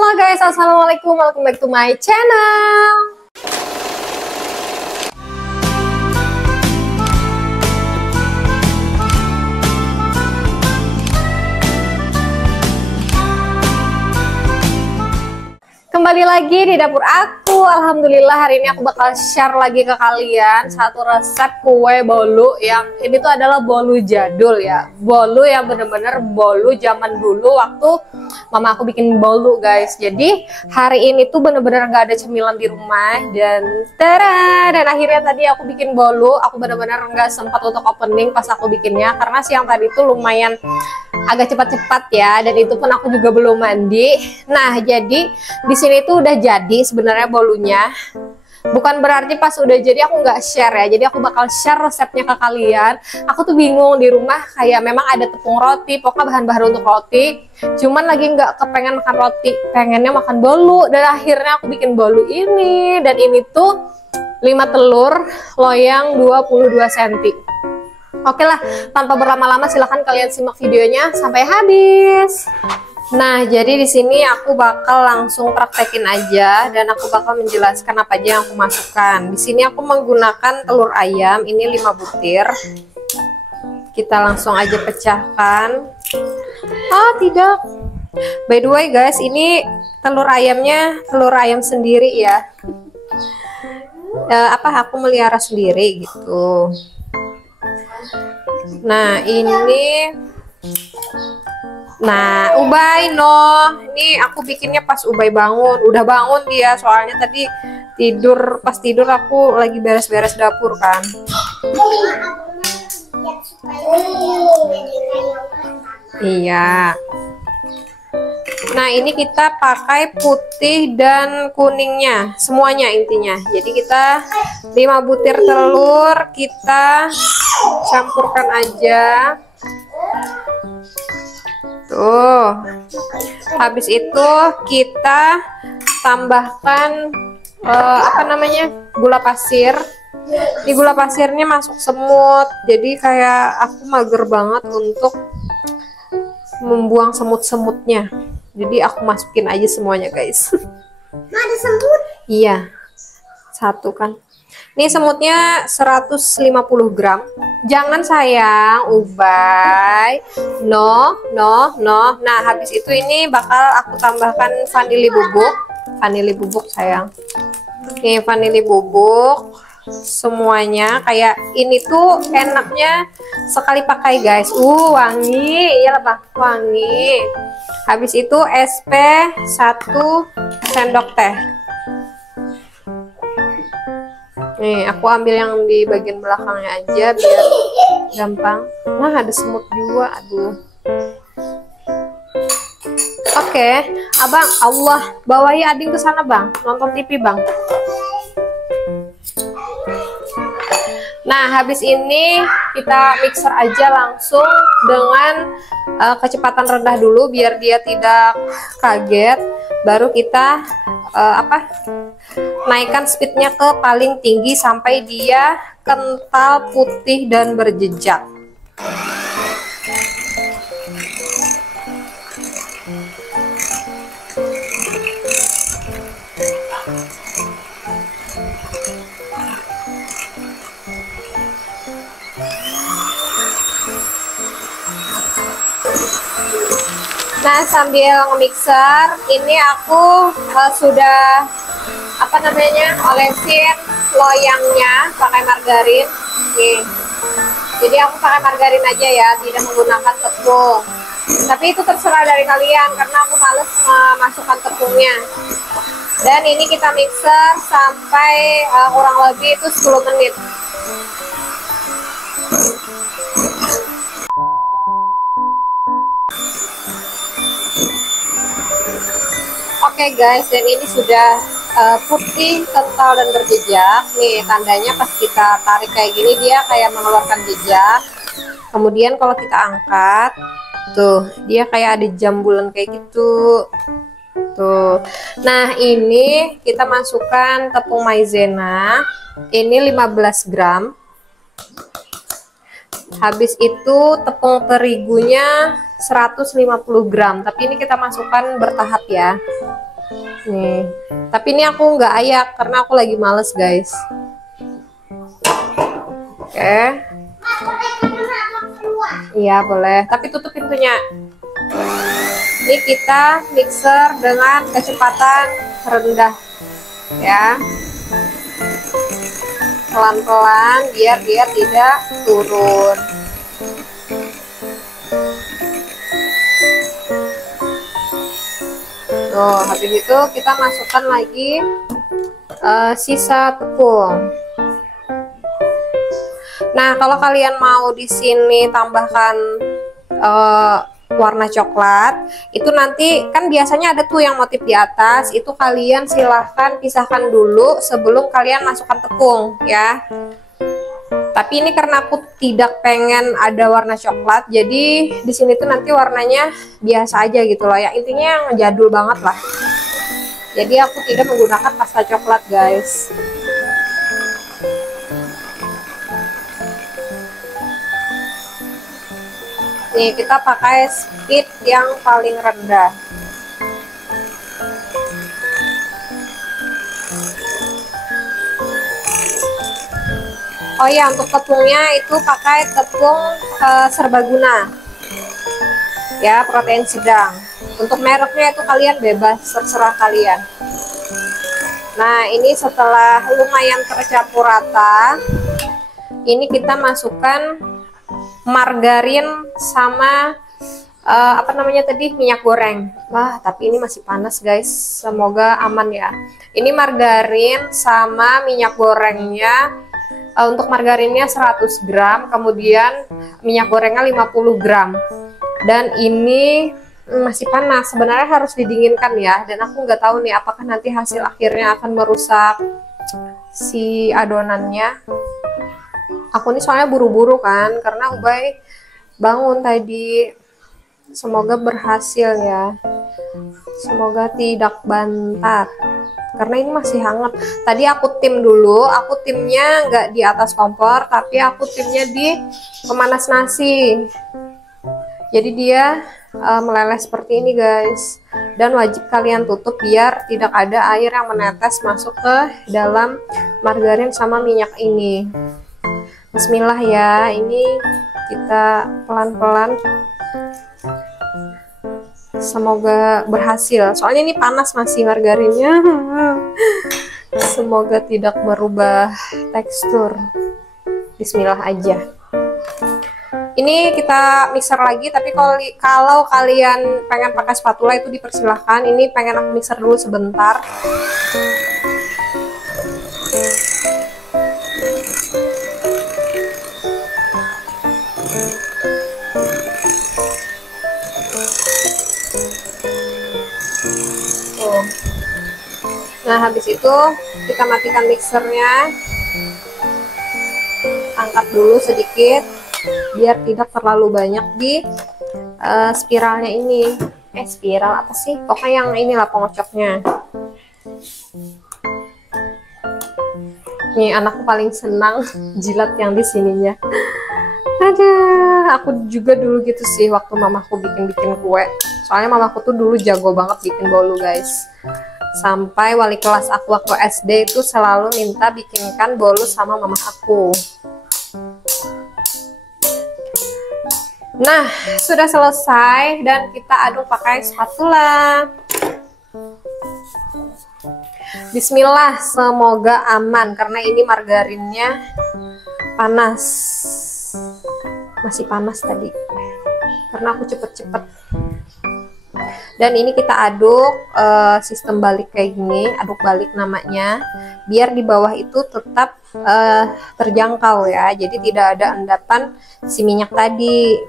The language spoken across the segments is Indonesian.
Halo guys, assalamualaikum, welcome back to my channel. Kembali lagi di dapur aku. Alhamdulillah hari ini aku bakal share lagi ke kalian satu resep kue bolu yang ini tuh adalah bolu jadul ya. Bolu yang bener-bener bolu zaman dulu waktu mama aku bikin bolu guys. Jadi hari ini tuh bener-bener gak ada cemilan di rumah dan akhirnya tadi aku bikin bolu. Aku bener-bener gak sempat untuk opening pas aku bikinnya karena siang tadi tuh lumayan agak cepat-cepat ya, dan itu pun aku juga belum mandi. Nah, jadi di sini tuh udah jadi sebenarnya bolunya. Bukan berarti pas udah jadi aku nggak share ya. Jadi aku bakal share resepnya ke kalian. Aku tuh bingung di rumah, kayak memang ada tepung roti, pokoknya bahan-bahan untuk roti. Cuman lagi nggak kepengen makan roti, pengennya makan bolu. Dan akhirnya aku bikin bolu ini. Dan ini tuh 5 telur loyang 22 cm. Oke lah, tanpa berlama-lama silahkan kalian simak videonya sampai habis. Nah, jadi di sini aku bakal langsung praktekin aja dan aku bakal menjelaskan apa aja yang aku masukkan. Di sini aku menggunakan telur ayam, ini 5 butir. Kita langsung aja pecahkan. Oh, tidak. By the way guys, ini telur ayamnya telur ayam sendiri ya. Aku melihara sendiri gitu. Nah, Ubay ini aku bikinnya pas Ubay bangun. Udah bangun dia, soalnya tadi pas tidur aku lagi beres-beres dapur kan. Iya. Nah, ini kita pakai putih dan kuningnya, semuanya intinya. Jadi kita 5 butir telur kita campurkan aja. Tuh. Habis itu kita tambahkan gula pasir. Di gula pasirnya masuk semut. Jadi kayak aku mager banget untuk membuang semut-semutnya. Jadi aku masukin aja semuanya guys. Ada semut? Iya. Satu kan. Ini semutnya 150 gram. Jangan sayang, Ubay. No. Nah, habis itu ini bakal aku tambahkan vanili bubuk. Vanili bubuk sayang. Nih, vanili bubuk. Semuanya kayak ini tuh enaknya sekali pakai guys. Wangi. Iyalah Bang, wangi. Habis itu SP 1 sendok teh. Nih, aku ambil yang di bagian belakangnya aja biar gampang. Nah, ada semut juga, aduh. Oke, Abang, Allah, bawahi Ading ke sana, Bang. Nonton TV, Bang. Nah, habis ini kita mixer aja langsung dengan kecepatan rendah dulu biar dia tidak kaget. Baru kita naikkan speednya ke paling tinggi sampai dia kental, putih, dan berjejak. Nah, sambil nge-mixer ini aku sudah olesin loyangnya pakai margarin. Nih. Jadi aku pakai margarin aja ya, tidak menggunakan tepung. Tapi itu terserah dari kalian karena aku males memasukkan tepungnya. Dan ini kita mixer sampai kurang lebih itu 10 menit. Oke guys, dan ini sudah putih, kental, dan berjejak. Nih tandanya pas kita tarik kayak gini dia kayak mengeluarkan jejak. Kemudian kalau kita angkat, tuh dia kayak ada jambulan kayak gitu. Tuh. Nah, ini kita masukkan tepung maizena. Ini 15 gram. Habis itu tepung terigunya 150 gram, tapi ini kita masukkan bertahap ya. Nih, tapi ini aku nggak ayak karena aku lagi males guys. Oke. Iya boleh, tapi tutup pintunya. Ini kita mixer dengan kecepatan rendah ya, pelan-pelan biar dia tidak turun. Tuh, habis itu kita masukkan lagi sisa tepung. Nah, kalau kalian mau di sini tambahkan warna coklat, itu nanti kan biasanya ada tuh yang motif di atas, itu kalian silahkan pisahkan dulu sebelum kalian masukkan tepung ya. Tapi ini karena aku tidak pengen ada warna coklat, jadi di sini tuh nanti warnanya biasa aja gitu loh ya. Intinya yang jadul banget lah. Jadi aku tidak menggunakan pasta coklat guys. Nih kita pakai speed yang paling rendah. Oh ya, untuk tepungnya itu pakai tepung serbaguna ya, protein sedang. Untuk mereknya itu kalian bebas, terserah kalian. Nah ini setelah lumayan tercampur rata, ini kita masukkan margarin sama apa namanya tadi, minyak goreng. Wah tapi ini masih panas guys, semoga aman ya. Ini margarin sama minyak gorengnya. Untuk margarinnya 100 gram, kemudian minyak gorengnya 50 gram. Dan ini masih panas, sebenarnya harus didinginkan ya. Dan aku nggak tahu nih apakah nanti hasil akhirnya akan merusak si adonannya. Aku nih soalnya buru-buru kan, karena Ubay bangun tadi. Semoga berhasil ya, semoga tidak bantat karena ini masih hangat. Tadi aku tim dulu, aku timnya nggak di atas kompor, tapi aku timnya di pemanas nasi. Jadi dia meleleh seperti ini guys, dan wajib kalian tutup biar tidak ada air yang menetes masuk ke dalam margarin sama minyak ini. Bismillah ya, ini kita pelan-pelan. Semoga berhasil, soalnya ini panas masih margarinnya. Semoga tidak merubah tekstur. Bismillah aja. Ini kita mixer lagi, tapi kalau kalian pengen pakai spatula itu dipersilahkan. Ini pengen aku mixer dulu sebentar. Nah habis itu kita matikan mixernya, angkat dulu sedikit biar tidak terlalu banyak di spiralnya ini. Spiral apa sih, pokoknya yang inilah pengocoknya. Nih anakku paling senang jilat yang di sininya. Ada, aku juga dulu gitu sih waktu mamaku bikin kue. Soalnya mamaku tuh dulu jago banget bikin bolu guys. Sampai wali kelas aku waktu SD itu selalu minta bikinkan bolu sama mama aku. Nah, sudah selesai dan kita aduk pakai spatula. Bismillah, semoga aman karena ini margarinnya panas. Masih panas tadi karena aku cepet-cepet. Dan ini kita aduk sistem balik kayak gini, aduk balik namanya, biar di bawah itu tetap terjangkau ya, jadi tidak ada endapan si minyak tadi.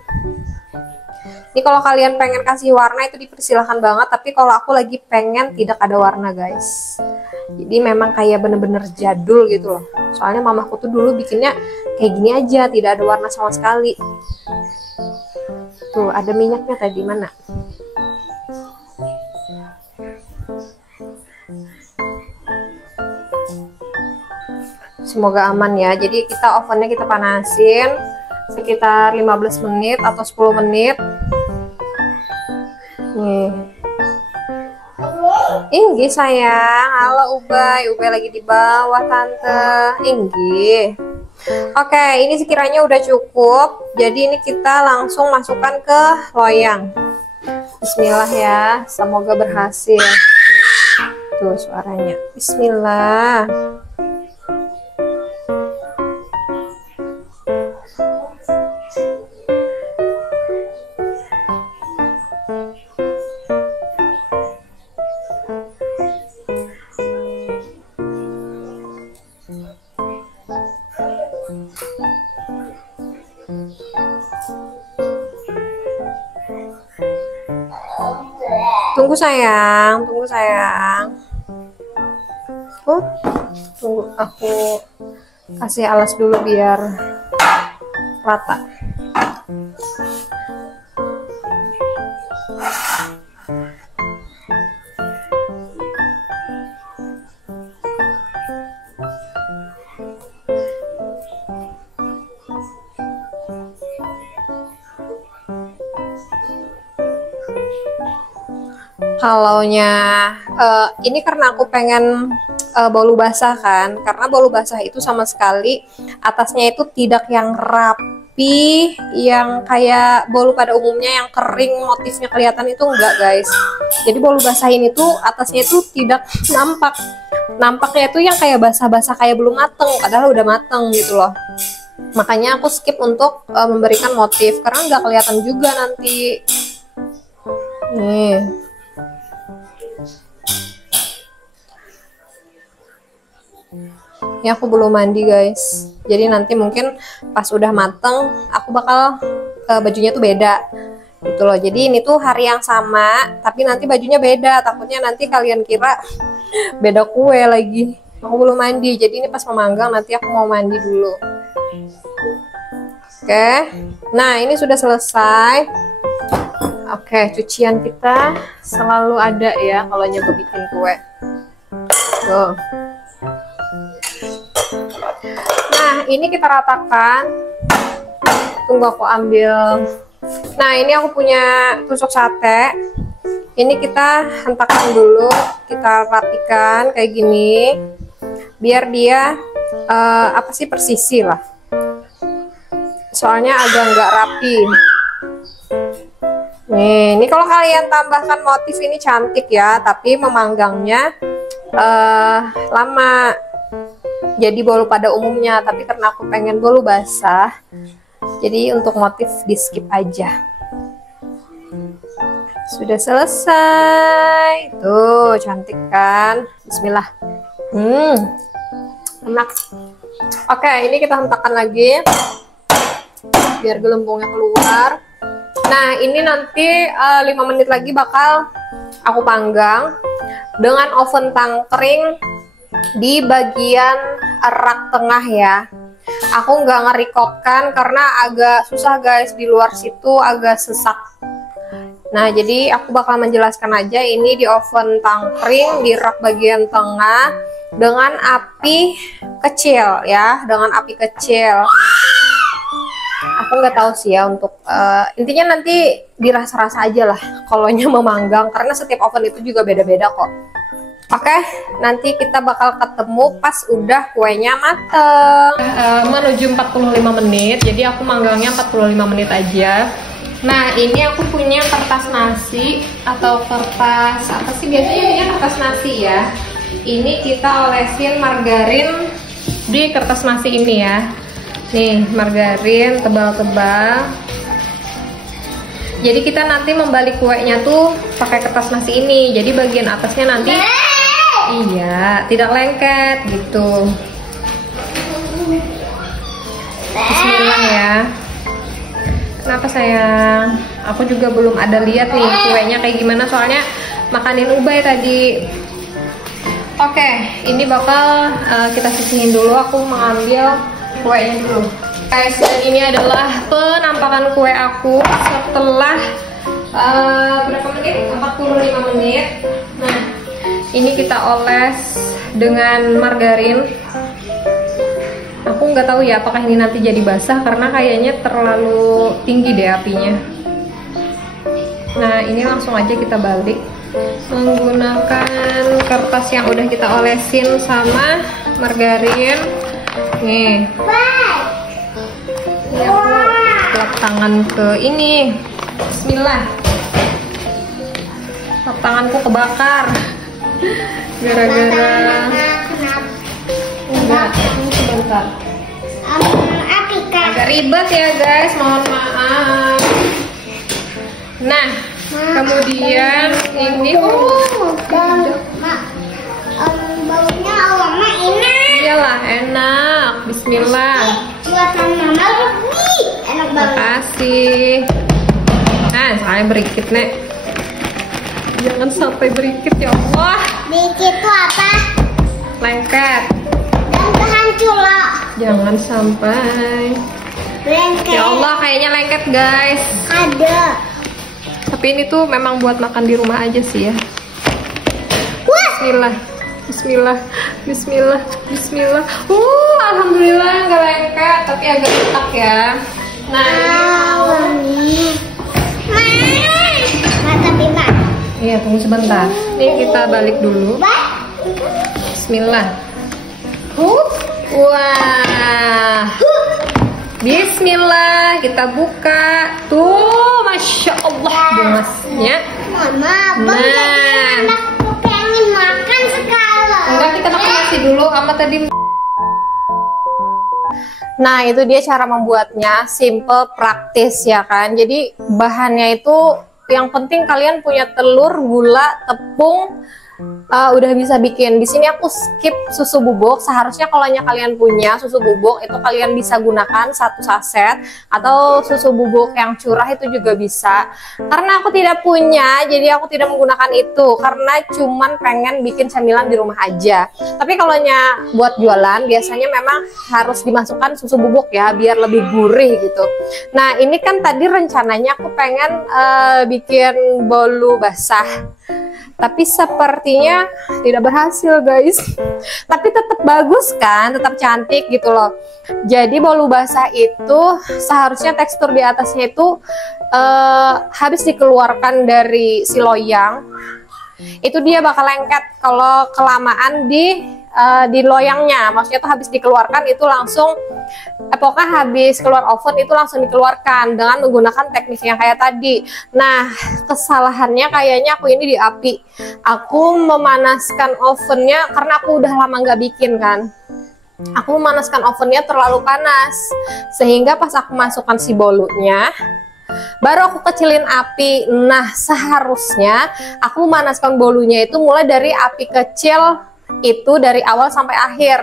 Ini kalau kalian pengen kasih warna itu dipersilahkan banget, tapi kalau aku lagi pengen tidak ada warna guys. Jadi memang kayak bener-bener jadul gitu loh. Soalnya mamaku tuh dulu bikinnya kayak gini aja, tidak ada warna sama sekali. Tuh ada minyaknya tadi, mana? Semoga aman ya. Jadi kita ovennya kita panasin sekitar 15 menit atau 10 menit. Nih. Inggih sayang, halo Ubay. Ubay lagi di bawah tante. Inggih. Oke, ini sekiranya udah cukup. Jadi ini kita langsung masukkan ke loyang. Bismillah ya, semoga berhasil. Tuh suaranya. Bismillah. Tunggu sayang, tunggu sayang. Tunggu aku kasih alas dulu biar rata. Kalaunya ini karena aku pengen bolu basah kan, karena bolu basah itu sama sekali atasnya itu tidak yang rapi, yang kayak bolu pada umumnya yang kering motifnya kelihatan, itu enggak guys. Jadi bolu basah ini tuh atasnya itu tidak nampaknya itu yang kayak basah-basah kayak belum mateng, padahal udah mateng gitu loh. Makanya aku skip untuk memberikan motif karena nggak kelihatan juga nanti. Nih. Ini aku belum mandi guys, jadi nanti mungkin pas udah mateng aku bakal bajunya tuh beda gitu loh. Jadi ini tuh hari yang sama tapi nanti bajunya beda, takutnya nanti kalian kira beda kue lagi. Aku belum mandi, jadi ini pas memanggang nanti aku mau mandi dulu. Oke, nah ini sudah selesai. Oke, cucian kita selalu ada ya kalau nyoba bikin kue. Tuh. Nah, ini kita ratakan. Tunggu aku ambil. Nah, ini aku punya tusuk sate. Ini kita hentakan dulu, kita rapikan kayak gini. Biar dia persisi lah. Soalnya agak nggak rapi. Nih, ini kalau kalian tambahkan motif ini cantik ya, tapi memanggangnya lama. Jadi bolu pada umumnya, tapi karena aku pengen bolu basah, jadi untuk motif di skip aja. Sudah selesai. Tuh, cantik kan? Bismillah. Enak. Oke, ini kita hentakan lagi biar gelembungnya keluar. Nah, ini nanti 5 menit lagi bakal aku panggang dengan oven tangkring di bagian rak tengah ya. Aku nggak ngerekopkan karena agak susah guys, di luar situ agak sesak. Nah, jadi aku bakal menjelaskan aja ini di oven tangkring di rak bagian tengah dengan api kecil ya, dengan api kecil. Aku nggak tahu sih ya untuk intinya nanti dirasa-rasa aja lah kalau memanggang, karena setiap oven itu juga beda-beda kok. Oke, nanti kita bakal ketemu pas udah kuenya mateng. Menuju 45 menit, jadi aku manggangnya 45 menit aja. Nah, ini aku punya kertas nasi atau kertas apa sih, biasanya ini kertas nasi ya. Ini kita olesin margarin di kertas nasi ini ya. Nih, margarin tebal-tebal. Jadi kita nanti membalik kuenya tuh pakai kertas nasi ini. Jadi bagian atasnya nanti iya, tidak lengket gitu. Bismillah ya. Kenapa sayang? Aku juga belum ada lihat nih kuenya kayak gimana, soalnya makanin Ubay tadi. Oke, ini bakal kita sisihin dulu. Aku mengambil kuenya dulu. Guys, dan ini adalah penampakan kue aku setelah berapa menit? 45 menit. Nah, ini kita oles dengan margarin. Aku nggak tahu ya apakah ini nanti jadi basah karena kayaknya terlalu tinggi deh apinya. Nah, ini langsung aja kita balik. menggunakan kertas yang udah kita olesin sama margarin. Nih. Ini aku lap tangan ke ini. Bismillah. Lap tanganku kebakar. Gara-gara enggak, ini sebentar. Agak ribet ya guys, mohon maaf. Nah, kemudian ini baunya aroma enak. iyalah enak. Bismillah. Buatan mama lebih enak banget. Makasih. Nah, saya berikit nek. Jangan sampai berikit ya Allah. Dikit tuh apa? Lengket. Dan kehancur loh. Jangan sampai. Lengket. Ya Allah, kayaknya lengket guys. Ada. Tapi ini tuh memang buat makan di rumah aja sih ya. Bismillah. Bismillah. Bismillah. Bismillah. Alhamdulillah nggak lengket, tapi agak retak ya. Nah, Wangi. Tapi Mak. iya tunggu sebentar. Nih kita balik dulu. Bismillah. Wah. Bismillah, kita buka. Tuh, masya Allah bungasnya. Mama, Nah. aku pengen makan sekarang. Enggak, kita makan nasi dulu sama tadi. Nah, itu dia cara membuatnya, simple, praktis ya kan. Jadi bahannya itu yang penting kalian punya telur, gula, tepung, udah bisa bikin. Di sini aku skip susu bubuk. Seharusnya kalau kalian punya susu bubuk itu kalian bisa gunakan 1 saset atau susu bubuk yang curah itu juga bisa. Karena aku tidak punya, jadi aku tidak menggunakan itu karena cuman pengen bikin camilan di rumah aja. Tapi kalau buat jualan biasanya memang harus dimasukkan susu bubuk ya biar lebih gurih gitu. Nah, ini kan tadi rencananya aku pengen bikin bolu basah. Tapi sepertinya tidak berhasil guys. Tapi tetap bagus kan, tetap cantik gitu loh. Jadi bolu basah itu seharusnya tekstur di atasnya itu habis dikeluarkan dari si loyang, itu dia bakal lengket kalau kelamaan di loyangnya. Maksudnya tuh habis dikeluarkan itu langsung pokoknya habis keluar oven itu langsung dikeluarkan dengan menggunakan teknik yang kayak tadi. Nah, kesalahannya kayaknya aku ini di api. Aku memanaskan ovennya karena aku udah lama nggak bikin kan. Aku memanaskan ovennya terlalu panas sehingga pas aku masukkan si bolunya baru aku kecilin api. Nah, seharusnya aku memanaskan bolunya itu mulai dari api kecil itu dari awal sampai akhir.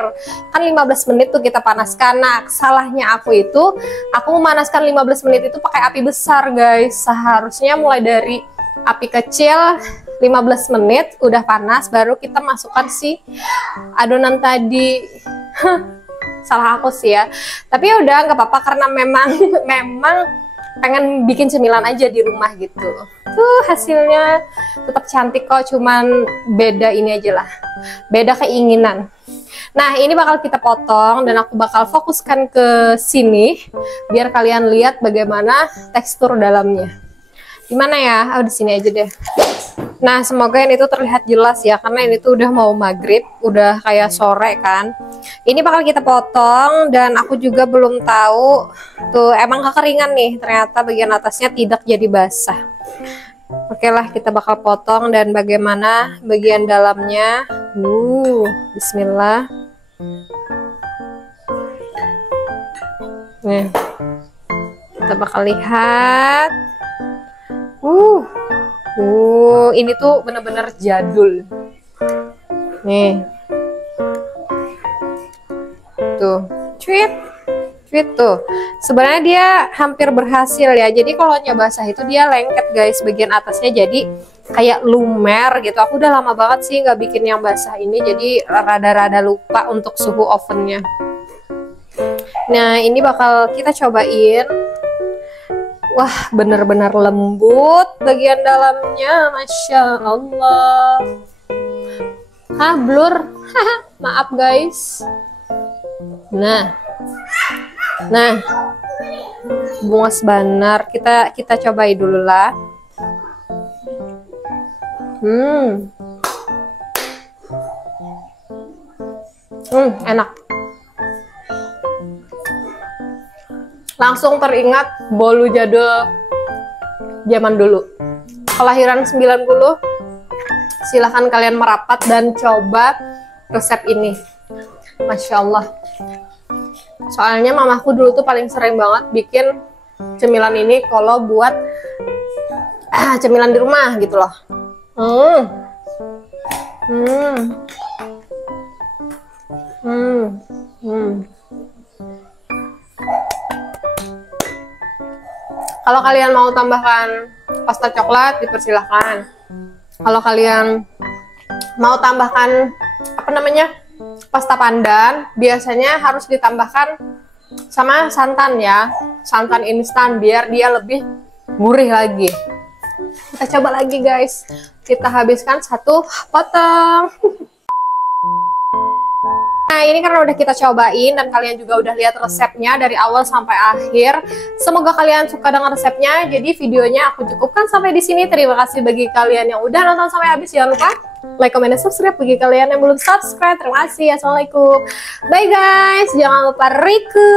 Kan 15 menit tuh kita panaskan. Nah, salahnya aku itu aku memanaskan 15 menit itu pakai api besar guys. Seharusnya mulai dari api kecil 15 menit udah panas baru kita masukkan si adonan tadi. Salah aku sih ya. Tapi ya udah nggak apa-apa karena memang pengen bikin cemilan aja di rumah gitu. Tuh hasilnya tetap cantik kok, cuman beda ini aja lah, beda keinginan. Nah, ini bakal kita potong dan aku bakal fokuskan ke sini biar kalian lihat bagaimana tekstur dalamnya. Gimana ya? Oh, di sini aja deh. Nah, semoga ini tuh terlihat jelas ya, karena ini tuh udah mau maghrib, udah kayak sore kan. Ini bakal kita potong dan aku juga belum tahu tuh emang kekeringan nih, ternyata bagian atasnya tidak jadi basah. Oke lah, kita bakal potong dan bagaimana bagian dalamnya. Bismillah. Nih, kita bakal lihat. Ini tuh bener-bener jadul. Nih. Tuh, cuit tuh. Sebenarnya dia hampir berhasil ya. Jadi kalau basah itu dia lengket guys, bagian atasnya jadi kayak lumer gitu. Aku udah lama banget sih nggak bikin yang basah ini, jadi rada-rada lupa untuk suhu ovennya. Nah, ini bakal kita cobain. Wah, bener-bener lembut bagian dalamnya, Masya Allah. Blur. Maaf guys. Nah, bungas banar. Kita cobain dulu lah. Enak. Langsung teringat bolu jadul zaman dulu. Kelahiran 90. Silahkan kalian merapat dan coba resep ini. Masya Allah. Soalnya mamaku dulu tuh paling sering banget bikin cemilan ini kalau buat cemilan di rumah gitu loh. Kalau kalian mau tambahkan pasta coklat, dipersilahkan. Kalau kalian mau tambahkan pasta pandan, biasanya harus ditambahkan sama santan ya, santan instan biar dia lebih gurih lagi. Kita coba lagi guys, kita habiskan 1 potong. Nah ini karena udah kita cobain dan kalian juga udah lihat resepnya dari awal sampai akhir. Semoga kalian suka dengan resepnya. Jadi videonya aku cukupkan sampai di sini. Terima kasih bagi kalian yang udah nonton sampai habis. Jangan lupa like, comment, dan subscribe bagi kalian yang belum subscribe. Terima kasih. Assalamualaikum. Bye guys. Jangan lupa Riku.